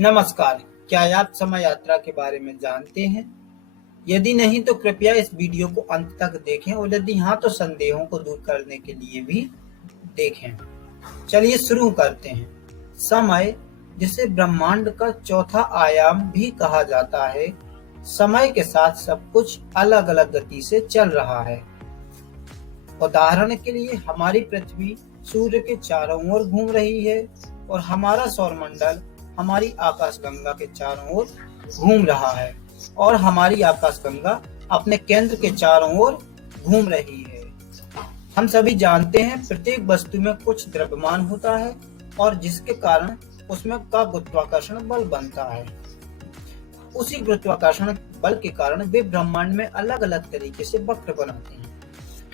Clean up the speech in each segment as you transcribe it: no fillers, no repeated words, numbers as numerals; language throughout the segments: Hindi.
नमस्कार, क्या आप समय यात्रा के बारे में जानते हैं? यदि नहीं तो कृपया इस वीडियो को अंत तक देखें और यदि हाँ तो संदेहों को दूर करने के लिए भी देखें। चलिए शुरू करते हैं। समय, जिसे ब्रह्मांड का चौथा आयाम भी कहा जाता है, समय के साथ सब कुछ अलग अलग गति से चल रहा है। उदाहरण के लिए हमारी पृथ्वी सूर्य के चारों ओर घूम रही है और हमारा सौरमंडल हमारी आकाशगंगा के चारों ओर घूम रहा है और हमारी आकाशगंगा अपने केंद्र के चारों ओर घूम रही है। हम सभी जानते हैं प्रत्येक वस्तु में कुछ द्रव्यमान होता है और जिसके कारण उसमें का गुरुत्वाकर्षण बल बनता है। उसी गुरुत्वाकर्षण बल के कारण वे ब्रह्मांड में अलग अलग तरीके से वक्र बनाते हैं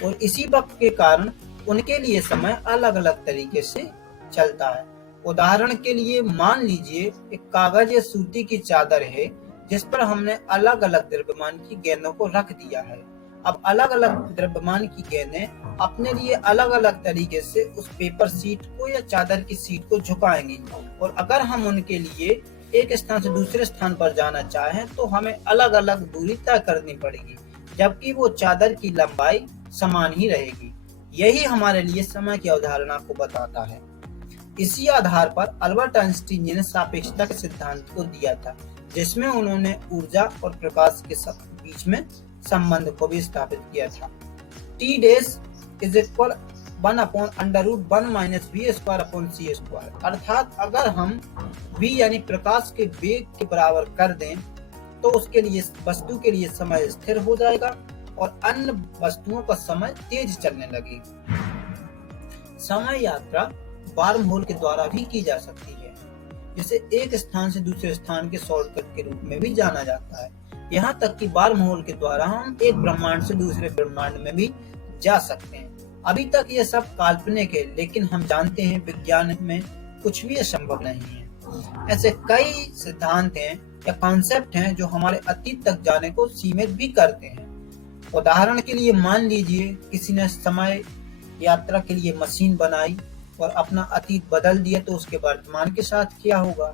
और इसी वक्र के कारण उनके लिए समय अलग अलग तरीके से चलता है। उदाहरण के लिए मान लीजिए एक कागज या सूती की चादर है जिस पर हमने अलग अलग द्रव्यमान की गेंदों को रख दिया है। अब अलग अलग द्रव्यमान की गेंदें अपने लिए अलग अलग तरीके से उस पेपर शीट को या चादर की शीट को झुकाएंगी और अगर हम उनके लिए एक स्थान से दूसरे स्थान पर जाना चाहें तो हमें अलग अलग दूरी तय करनी पड़ेगी, जबकि वो चादर की लंबाई समान ही रहेगी। यही हमारे लिए समय की अवधारणा को बताता है। इसी आधार पर अल्बर्ट आइंस्टीन ने सापेक्षता के सिद्धांत को दिया था, जिसमें उन्होंने ऊर्जा और प्रकाश के बीच में संबंध को भी स्थापित किया था। T dash is equal 1/√1 - v²/c²। अर्थात अगर हम v यानी प्रकाश के वेग के बराबर कर दें तो उसके लिए वस्तु के लिए समय स्थिर हो जाएगा और अन्य वस्तुओं का समय तेज चलने लगेगी। समय यात्रा वार्म होल के द्वारा भी की जा सकती है, जिसे एक स्थान से दूसरे स्थान के शॉर्टकट के रूप में भी जाना जाता है। यहाँ तक कि वार्म होल के द्वारा हम एक ब्रह्मांड से दूसरे ब्रह्मांड में भी जा सकते हैं। अभी तक ये सब काल्पनिक है, लेकिन हम जानते हैं विज्ञान में कुछ भी असंभव नहीं है। ऐसे कई सिद्धांत हैं या कॉन्सेप्ट हैं जो हमारे अतीत तक जाने को सीमित भी करते हैं। उदाहरण के लिए मान लीजिए किसी ने समय यात्रा के लिए मशीन बनाई और अपना अतीत बदल दिया तो उसके वर्तमान के साथ क्या होगा।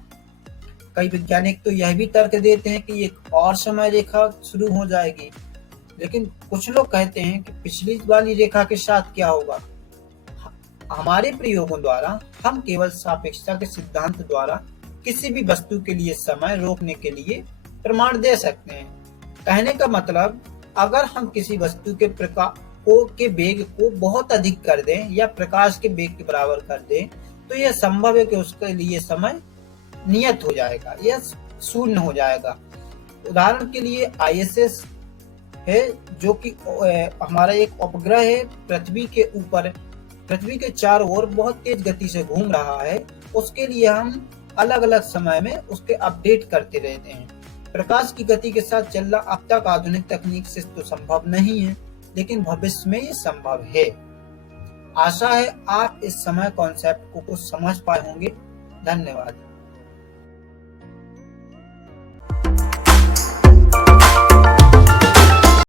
कई वैज्ञानिक तो यह भी तर्क देते हैं कि एक और समय रेखा शुरू हो जाएगी, लेकिन कुछ लोग कहते हैं कि पिछली वाली रेखा के साथ क्या होगा। हमारे प्रयोगों द्वारा हम केवल सापेक्षता के सिद्धांत द्वारा किसी भी वस्तु के लिए समय रोकने के लिए प्रमाण दे सकते हैं। कहने का मतलब, अगर हम किसी वस्तु के वेग को बहुत अधिक कर दें या प्रकाश के वेग के बराबर कर दें तो यह संभव है कि उसके लिए समय नियत हो जाएगा या शून्य हो जाएगा। उदाहरण के लिए ISS है, जो कि हमारा एक उपग्रह है, पृथ्वी के ऊपर पृथ्वी के चारों ओर बहुत तेज गति से घूम रहा है। उसके लिए हम अलग अलग समय में उसके अपडेट करते रहते हैं। प्रकाश की गति के साथ चलना अब तक आधुनिक तकनीक से तो संभव नहीं है, लेकिन भविष्य में ये संभव है। आशा है आप इस समय कॉन्सेप्ट को कुछ समझ पाए होंगे। धन्यवाद।